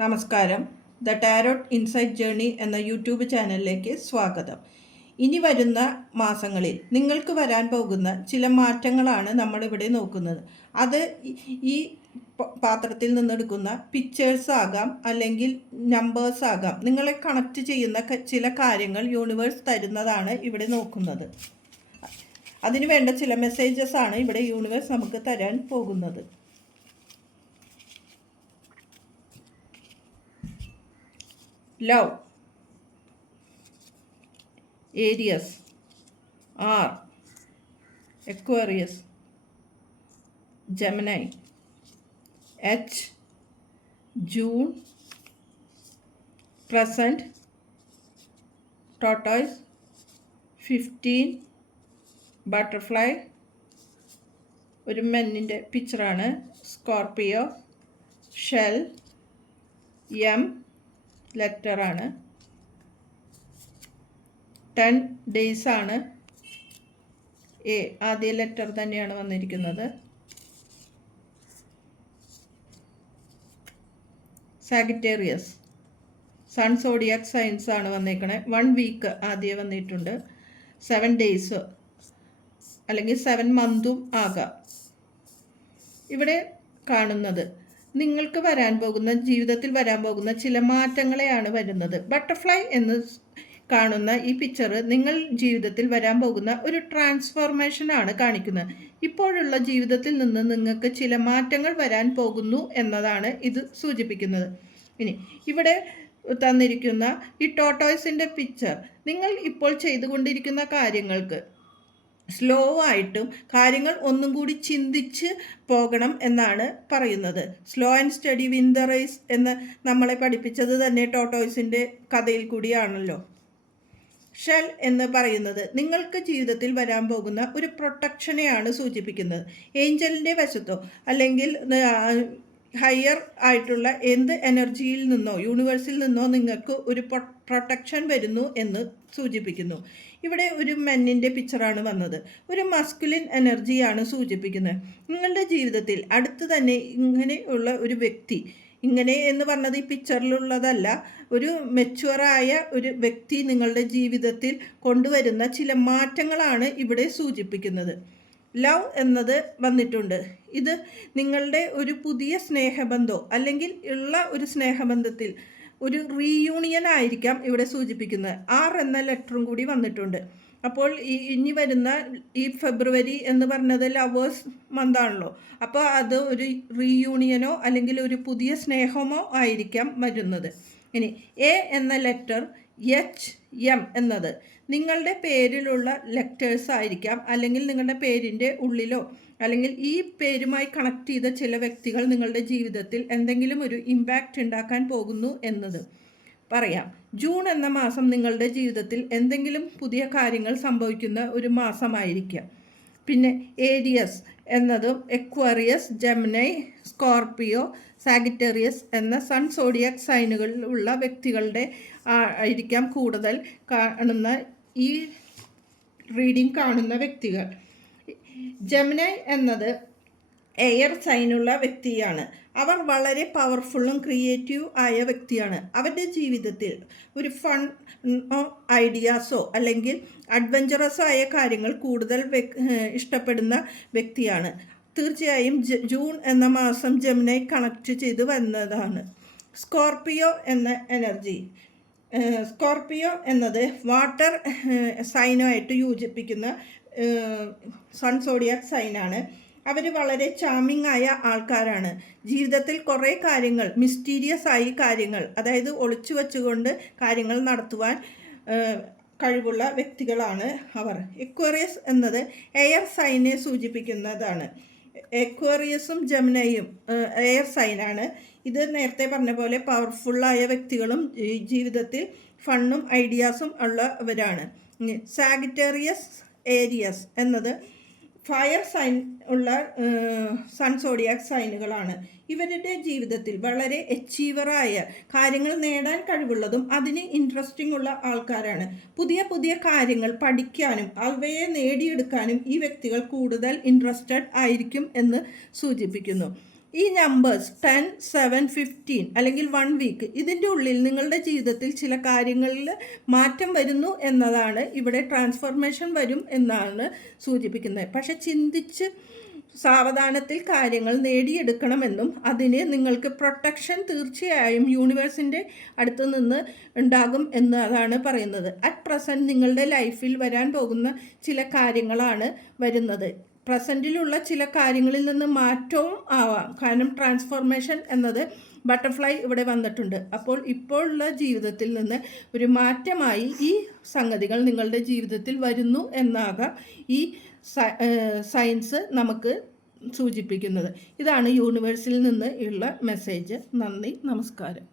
നമസ്കാരം. The tarot insight journey എന്ന YouTube ചാനലിലേക്ക് സ്വാഗതം. ഇനി വരുന്ന മാസങ്ങളിൽ നിങ്ങൾക്ക് വരാൻ പോകുന്ന ചില മാറ്റങ്ങളാണ് നമ്മളിവിടെ നോക്കുന്നത്. അത് ഈ പാത്രത്തിൽ നിന്നെടുക്കുന്ന പിക്ചേഴ്സ് ആകാം, അല്ലെങ്കിൽ നമ്പേഴ്സ് ആകാം. നിങ്ങളെ കണക്റ്റ് ചെയ്യുന്ന ചില കാര്യങ്ങൾ യൂണിവേഴ്സ് തരുന്നതാണ് ഇവിടെ നോക്കുന്നത്. അതിനു വേണ്ട ചില മെസ്സേജസ് ആണ് ഇവിടെ യൂണിവേഴ്സ് നമുക്ക് തരാൻ പോകുന്നത്. Love, Aries, R, Aquarius, Gemini, H, June, present, tortoise, 15, butterfly, ഒരു മെന്നിൻ്റെ പിക്ചറാണ്, സ്കോർപിയോ, ഷെൽ, എം ലെറ്ററാണ്, 10 days ആണ്, എ ആദ്യ ലെറ്റർ തന്നെയാണ് വന്നിരിക്കുന്നത്, സാഗിറ്റേറിയസ് സൺ സോഡിയാക് സൈൻസ് ആണ് വന്നേക്കണേ. 1 week ആദ്യം വന്നിട്ടുണ്ട്, 7 days അല്ലെങ്കിൽ 7 months ആകാം. ഇവിടെ കാണുന്നത് നിങ്ങൾക്ക് വരാൻ പോകുന്ന ജീവിതത്തിൽ വരാൻ പോകുന്ന ചില മാറ്റങ്ങളെയാണ് വരുന്നത്. ബട്ടർഫ്ലൈ എന്ന് കാണുന്ന ഈ പിക്ചർ നിങ്ങൾ ജീവിതത്തിൽ വരാൻ പോകുന്ന ഒരു ട്രാൻസ്ഫോർമേഷനാണ് കാണിക്കുന്നത്. ഇപ്പോഴുള്ള ജീവിതത്തിൽ നിന്ന് നിങ്ങൾക്ക് ചില മാറ്റങ്ങൾ വരാൻ പോകുന്നു എന്നതാണ് ഇത് സൂചിപ്പിക്കുന്നത്. ഇനി ഇവിടെ തന്നിരിക്കുന്ന ഈ ടോട്ടോയ്സിൻ്റെ പിക്ചർ നിങ്ങൾ ഇപ്പോൾ ചെയ്തുകൊണ്ടിരിക്കുന്ന കാര്യങ്ങൾക്ക് സ്ലോ ആയിട്ടും കാര്യങ്ങൾ ഒന്നും കൂടി ചിന്തിച്ച് പോകണം എന്നാണ് പറയുന്നത്. Slow and study win the race എന്ന് നമ്മളെ പഠിപ്പിച്ചത് തന്നെ ടോട്ടോയ്സിൻ്റെ കഥയിൽ കൂടിയാണല്ലോ. ഷെൽ എന്ന് പറയുന്നത് നിങ്ങൾക്ക് ജീവിതത്തിൽ വരാൻ പോകുന്ന ഒരു പ്രൊട്ടക്ഷനെയാണ് സൂചിപ്പിക്കുന്നത്. ഏഞ്ചലിൻ്റെ വശത്തോ അല്ലെങ്കിൽ ഹയർ ആയിട്ടുള്ള എന്ത് എനർജിയിൽ നിന്നോ യൂണിവേഴ്സിൽ നിന്നോ നിങ്ങൾക്ക് ഒരു പ്രൊട്ടക്ഷൻ വരുന്നു എന്ന് സൂചിപ്പിക്കുന്നു. ഇവിടെ ഒരു മെന്നിൻ്റെ പിക്ചറാണ് വന്നത്. ഒരു മസ്കുലിൻ എനർജിയാണ് സൂചിപ്പിക്കുന്നത്. നിങ്ങളുടെ ജീവിതത്തിൽ അടുത്ത് തന്നെ ഇങ്ങനെയുള്ള ഒരു വ്യക്തി, ഇങ്ങനെ എന്ന് പറഞ്ഞത് ഈ പിക്ചറിലുള്ളതല്ല, ഒരു മെച്യൂറായ ഒരു വ്യക്തി നിങ്ങളുടെ ജീവിതത്തിൽ കൊണ്ടുവരുന്ന ചില മാറ്റങ്ങളാണ് ഇവിടെ സൂചിപ്പിക്കുന്നത്. ലവ് എന്നത് വന്നിട്ടുണ്ട്. ഇത് നിങ്ങളുടെ ഒരു പുതിയ സ്നേഹബന്ധമോ അല്ലെങ്കിൽ ഉള്ള ഒരു സ്നേഹബന്ധത്തിൽ ഒരു റീയൂണിയൻ ആയിരിക്കാം ഇവിടെ സൂചിപ്പിക്കുന്നത്. ആർ എന്ന ലെറ്ററും കൂടി വന്നിട്ടുണ്ട്. അപ്പോൾ ഇനി വരുന്ന ഈ ഫെബ്രുവരി എന്ന് പറഞ്ഞത് ലവേഴ്സ് മന്താണല്ലോ. അപ്പോൾ അത് ഒരു റീയൂണിയനോ അല്ലെങ്കിൽ ഒരു പുതിയ സ്നേഹമോ ആയിരിക്കാം വരുന്നത്. ഇനി എ എന്ന ലെറ്റർ, എച്ച്, എം എന്നത് നിങ്ങളുടെ പേരിലുള്ള ലെറ്റേഴ്സ് ആയിരിക്കാം, അല്ലെങ്കിൽ നിങ്ങളുടെ പേരിൻ്റെ ഉള്ളിലോ അല്ലെങ്കിൽ ഈ പേരുമായി കണക്ട് ചെയ്ത ചില വ്യക്തികൾ നിങ്ങളുടെ ജീവിതത്തിൽ എന്തെങ്കിലും ഒരു ഇമ്പാക്റ്റ് ഉണ്ടാക്കാൻ പോകുന്നു എന്നത് പറയാം. ജൂൺ എന്ന മാസം നിങ്ങളുടെ ജീവിതത്തിൽ എന്തെങ്കിലും പുതിയ കാര്യങ്ങൾ സംഭവിക്കുന്ന ഒരു മാസമായിരിക്കാം. പിന്നെ ഏരിയസ് എന്നതും എക്വേറിയസ്, ജെമിനി, സ്കോർപിയോ, സാഗിറ്റേറിയസ് എന്ന സൺ സോഡിയാക് സൈനുകളിൽ ഉള്ള വ്യക്തികളുടെ ആയിരിക്കാം കൂടുതൽ കാണുന്ന ഈ റീഡിംഗ് കാണുന്ന വ്യക്തികൾ. ജെമിനി എന്നത് എയർ സൈനുള്ള വ്യക്തിയാണ്. അവർ വളരെ പവർഫുള്ളും ക്രിയേറ്റീവ് ആയ വ്യക്തിയാണ്. അവരുടെ ജീവിതത്തിൽ ഒരു ഫൺ ഐഡിയാസോ അല്ലെങ്കിൽ അഡ്വഞ്ചറസോ ആയ കാര്യങ്ങൾ കൂടുതൽ ഇഷ്ടപ്പെടുന്ന വ്യക്തിയാണ്. തീർച്ചയായും ജൂൺ എന്ന മാസം ജെമിനി കണക്ട് ചെയ്ത് വന്നതാണ്. സ്കോർപിയോ എന്ന എനർജി, സ്കോർപിയോ എന്നത് വാട്ടർ സൈനുമായിട്ട് യോജിപ്പിക്കുന്ന സൺ സോഡിയാക് സൈനാണ്. അവർ വളരെ ചാമിങ് ആയ ആൾക്കാരാണ്. ജീവിതത്തിൽ കുറേ കാര്യങ്ങൾ, മിസ്റ്റീരിയസ് ആയി കാര്യങ്ങൾ, അതായത് ഒളിച്ചു വച്ചുകൊണ്ട് കാര്യങ്ങൾ നടത്തുവാൻ കഴിവുള്ള വ്യക്തികളാണ് അവർ. എക്വേറിയസ് എന്നത് എയർ സൈനെ സൂചിപ്പിക്കുന്നതാണ്. എക്വേറിയസും ജെമിനിയും എയർ സൈനാണ്. ഇത് നേരത്തെ പറഞ്ഞ പോലെ പവർഫുള്ളായ വ്യക്തികളും ജീവിതത്തിൽ ഫണ്ണും ഐഡിയാസും ഉള്ളവരാണ്. സാഗിറ്റേറിയസ്, ഏരിയസ് എന്നത് ഫയർ സൈൻ ഉള്ള സൺ സോഡിയാക് സൈനുകളാണ്. ഇവരുടെ ജീവിതത്തിൽ വളരെ അച്ചീവറായ കാര്യങ്ങൾ നേടാൻ കഴിവുള്ളതും അതിന് ഇൻട്രസ്റ്റിംഗ് ഉള്ള ആൾക്കാരാണ്. പുതിയ പുതിയ കാര്യങ്ങൾ പഠിക്കാനും അവയെ നേടിയെടുക്കാനും ഈ വ്യക്തികൾ കൂടുതൽ ഇൻട്രസ്റ്റഡ് ആയിരിക്കും എന്ന് സൂചിപ്പിക്കുന്നു. ഈ നമ്പേഴ്സ് 10, 7, 15 അല്ലെങ്കിൽ 1 വീക്ക് ഇതിൻ്റെ ഉള്ളിൽ നിങ്ങളുടെ ജീവിതത്തിൽ ചില കാര്യങ്ങളിൽ മാറ്റം വരുന്നു എന്നതാണ്, ഇവിടെ ട്രാൻസ്ഫോർമേഷൻ വരും എന്നാണ് സൂചിപ്പിക്കുന്നത്. പക്ഷെ ചിന്തിച്ച് സാവധാനത്തിൽ കാര്യങ്ങൾ നേടിയെടുക്കണമെന്നും അതിന് നിങ്ങൾക്ക് പ്രൊട്ടക്ഷൻ തീർച്ചയായും യൂണിവേഴ്സിൻ്റെ അടുത്ത് നിന്ന് ഉണ്ടാകും എന്നതാണ് പറയുന്നത്. അറ്റ് പ്രസൻറ്റ് നിങ്ങളുടെ ലൈഫിൽ വരാൻ പോകുന്ന ചില കാര്യങ്ങളാണ് വരുന്നത്. പ്രസൻറ്റിലുള്ള ചില കാര്യങ്ങളിൽ നിന്ന് മാറ്റവും ആവാം. കാരണം ട്രാൻസ്ഫോർമേഷൻ എന്നത് ബട്ടർഫ്ലൈ ഇവിടെ വന്നിട്ടുണ്ട്. അപ്പോൾ ഇപ്പോഴുള്ള ജീവിതത്തിൽ നിന്ന് ഒരു മാറ്റമായി ഈ സംഗതികൾ നിങ്ങളുടെ ജീവിതത്തിൽ വരുന്നു എന്നാകാം ഈ സയൻസ് നമുക്ക് സൂചിപ്പിക്കുന്നത്. ഇതാണ് യൂണിവേഴ്സിൽ നിന്ന് ഉള്ള മെസ്സേജ്. നന്ദി, നമസ്കാരം.